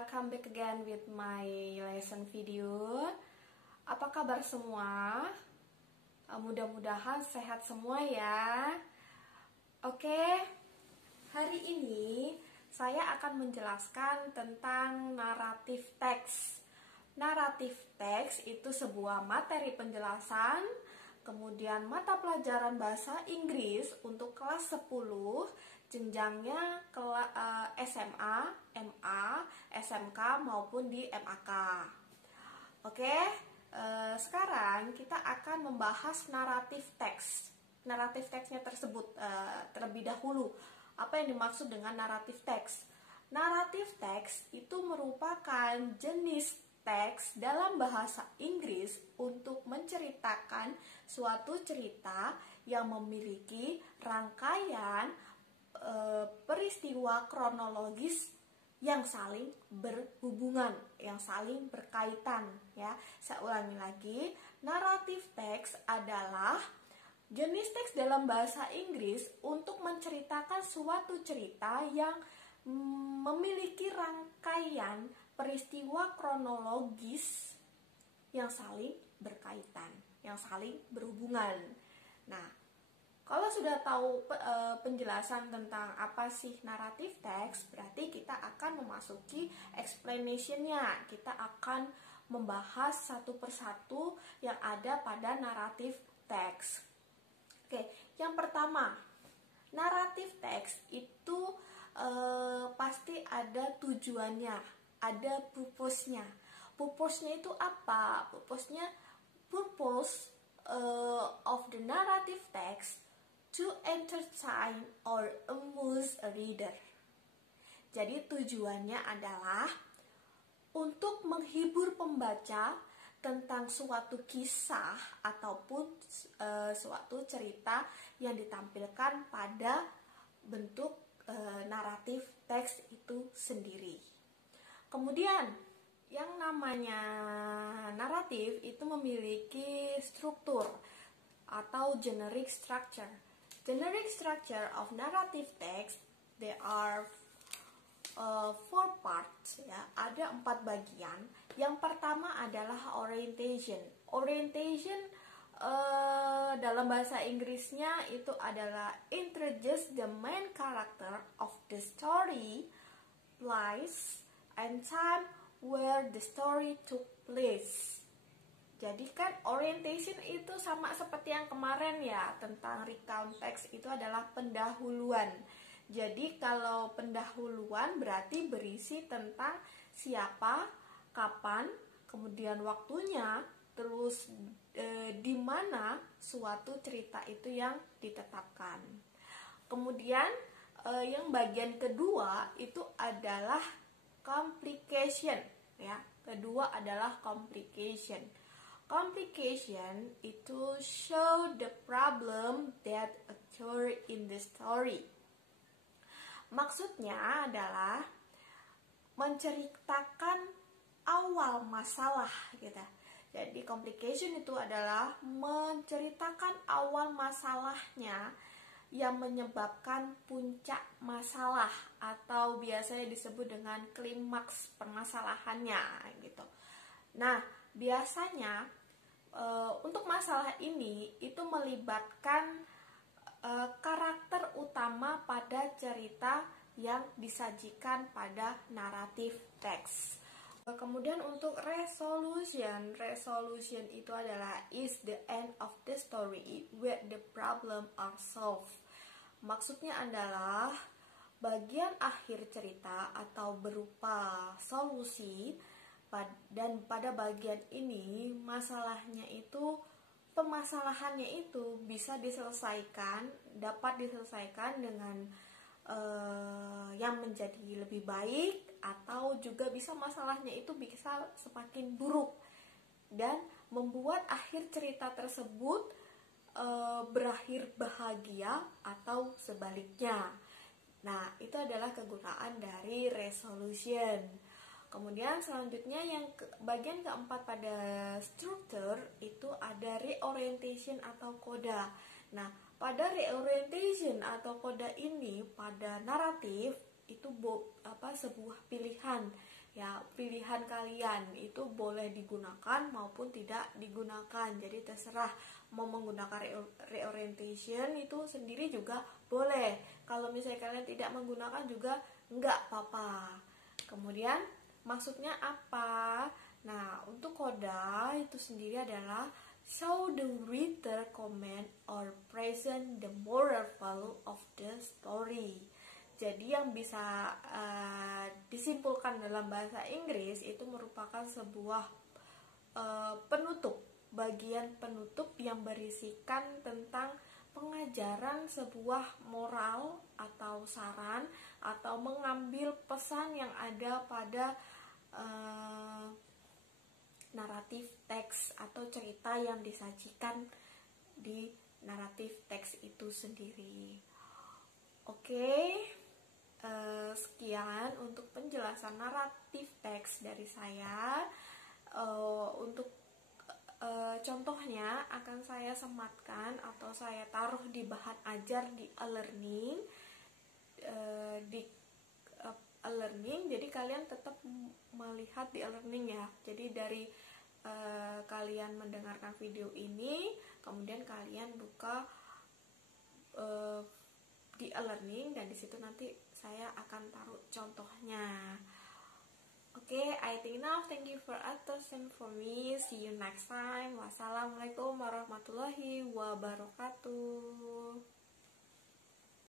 welcome back again with my lesson video. Apa kabar semua? Mudah-mudahan sehat semua ya. Oke, hari ini saya akan menjelaskan tentang naratif teks. Naratif teks itu sebuah materi penjelasan, kemudian mata pelajaran bahasa Inggris untuk kelas 10, jenjangnya SMA, MA, SMK maupun di MAK. Oke, sekarang kita akan membahas naratif teks. Naratif teksnya tersebut terlebih dahulu. Apa yang dimaksud dengan naratif teks? Naratif teks itu merupakan jenis teks dalam bahasa Inggris untuk menceritakan suatu cerita yang memiliki rangkaian peristiwa kronologis yang saling berhubungan, yang saling berkaitan ya. Saya ulangi lagi, naratif teks adalah jenis teks dalam bahasa Inggris untuk menceritakan suatu cerita yang memiliki rangkaian peristiwa kronologis yang saling berkaitan, yang saling berhubungan. Nah, kalau sudah tahu penjelasan tentang apa sih naratif teks, berarti kita akan memasuki explanation-nya. Kita akan membahas satu persatu yang ada pada naratif teks. Oke, yang pertama, naratif teks itu pasti ada tujuannya, ada purpose-nya. Purpose-nya itu apa? Purpose of the narrative text to entertain or amuse a reader. Jadi tujuannya adalah untuk menghibur pembaca tentang suatu kisah ataupun suatu cerita yang ditampilkan pada bentuk naratif teks itu sendiri. Kemudian yang namanya naratif itu memiliki struktur atau generic structure. Generic structure of narrative text, there are 4 parts ya, ada 4 bagian. Yang pertama adalah orientation. Orientation dalam bahasa Inggrisnya itu adalah introduce the main character of the story, place, and time where the story took place. Jadi kan orientation itu sama seperti yang kemarin ya, tentang recount text itu adalah pendahuluan. Jadi kalau pendahuluan berarti berisi tentang siapa, kapan, kemudian waktunya, terus di mana suatu cerita itu yang ditetapkan. Kemudian yang bagian kedua itu adalah complication ya. Kedua adalah complication. Complication itu show the problem that occur in the story. Maksudnya adalah menceritakan awal masalah gitu. Jadi complication itu adalah menceritakan awal masalahnya yang menyebabkan puncak masalah atau biasanya disebut dengan klimaks permasalahannya gitu. Nah, biasanya untuk masalah ini itu melibatkan karakter utama pada cerita yang disajikan pada naratif teks. Kemudian untuk resolution itu adalah is the end of the story where the problem are solved. Maksudnya adalah bagian akhir cerita atau berupa solusi, dan pada bagian ini permasalahannya itu bisa diselesaikan, dapat diselesaikan dengan yang menjadi lebih baik, atau juga bisa masalahnya itu bisa semakin buruk dan membuat akhir cerita tersebut berakhir bahagia atau sebaliknya. Nah, itu adalah kegunaan dari resolution. Kemudian selanjutnya yang bagian keempat pada struktur itu ada reorientation atau koda. Nah, pada reorientation atau koda ini pada naratif itu sebuah pilihan. Ya, pilihan kalian itu boleh digunakan maupun tidak digunakan. Jadi terserah mau menggunakan reorientation itu sendiri juga boleh. Kalau misalnya kalian tidak menggunakan juga nggak apa-apa. Kemudian maksudnya apa? Nah, untuk koda itu sendiri adalah show the reader comment or present the moral value of the story. Jadi yang bisa disimpulkan dalam bahasa Inggris itu merupakan sebuah penutup, bagian penutup yang berisikan tentang pengajaran sebuah moral atau saran atau mengambil pesan yang ada pada naratif teks atau cerita yang disajikan di naratif teks itu sendiri. Oke, sekian untuk penjelasan naratif teks dari saya. Untuk contohnya akan saya sematkan atau saya taruh di bahan ajar di e-learning, jadi kalian tetap melihat di e-learning ya. Jadi dari kalian mendengarkan video ini, kemudian kalian buka di e-learning dan disitu nanti saya akan taruh contohnya. Okay, I think now. Thank you for attention for me. See you next time. Wassalamualaikum warahmatullahi wabarakatuh.